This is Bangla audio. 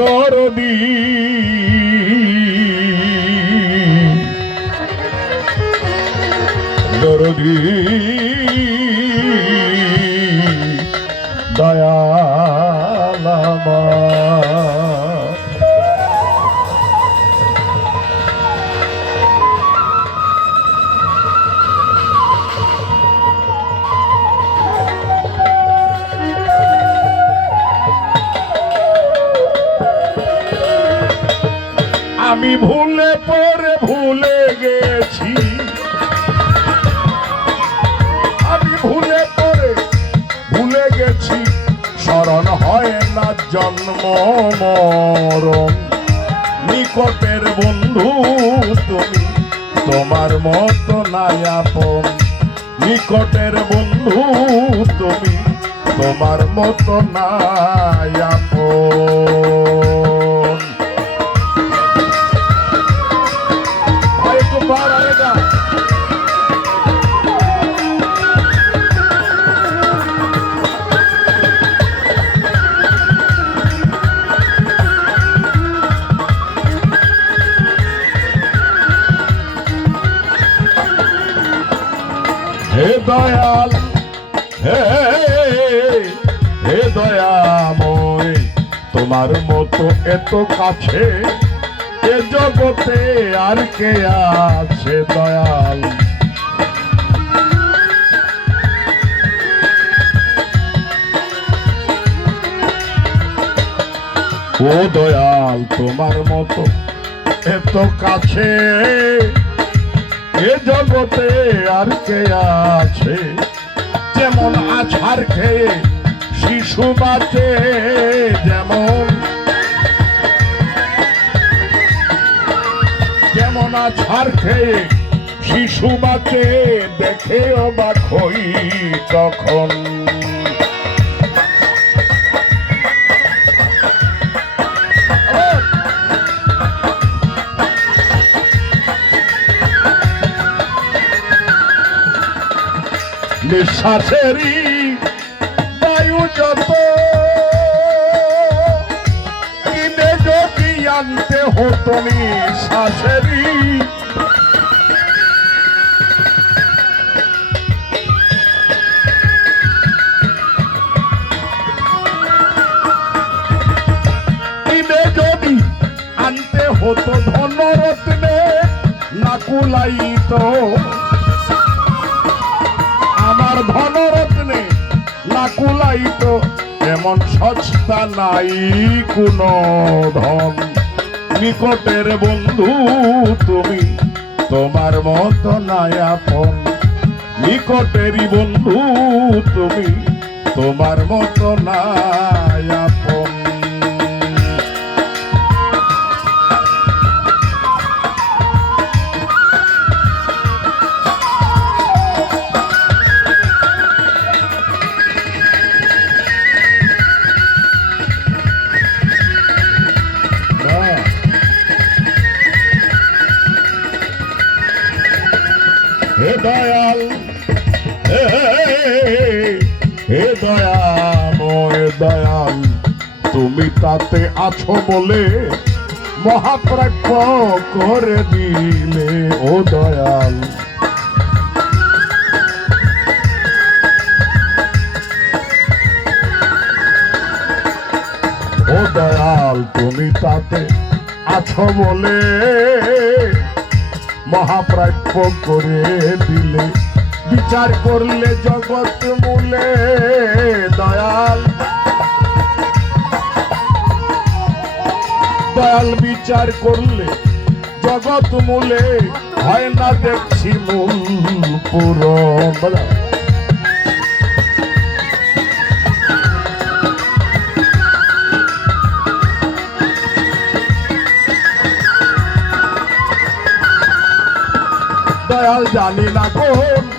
দরদি। দরদি। আমি ভুলে পরে ভুলে গেছি। আমি ভুলে পরে ভুলে গেছি। স্মরণ হয় না জন্ম, মরণ। নিকটের বন্ধু তুমি, তোমার মতো নাই আপন নিকটের বন্ধু তুমি, তোমার মতো নাই হে দয়াল, হে হে দয়াময়, তোমার মতো এত কাছে এ জগতে আর কে আছে দয়াল? ও দয়াল, তোমার মতো এত কাছে এ জগতে আর কে আছে? যেমন আছার খেয়ে শিশু বাঁচে, যেমন যেমন আছার খেয়ে শিশু বাঁচে দেখে বা খই তখন। নিঃশ্বাসেরই বায়ু যত কিনে যদি আনতে হতো নিঃশ্বাসেরই। হতো ধনরত্নে না কুলাইতো আমার ধনরত্নে তো এমন সস্তা নাই কোন ধন। নিকটের বন্ধু তুমি, তোমার মত নাই আপন। নিকটেরই বন্ধু তুমি, তোমার মত নাই। হে দয়াল, হে দয়াময় দয়াল তুমি তাতে আছো বলে মহাপ্রাজ্ঞ করে দিলে, ও দয়াল। ও দয়াল, তুমি তাতে আছো বলে মহাপ্রাপ্য করে দিলে। বিচার করলে জগৎ মূলে দয়াল। দয়াল বিচার করলে জগৎ মূলে হয় না দেখছি মূল পুরো। দয়াল জানি না কোন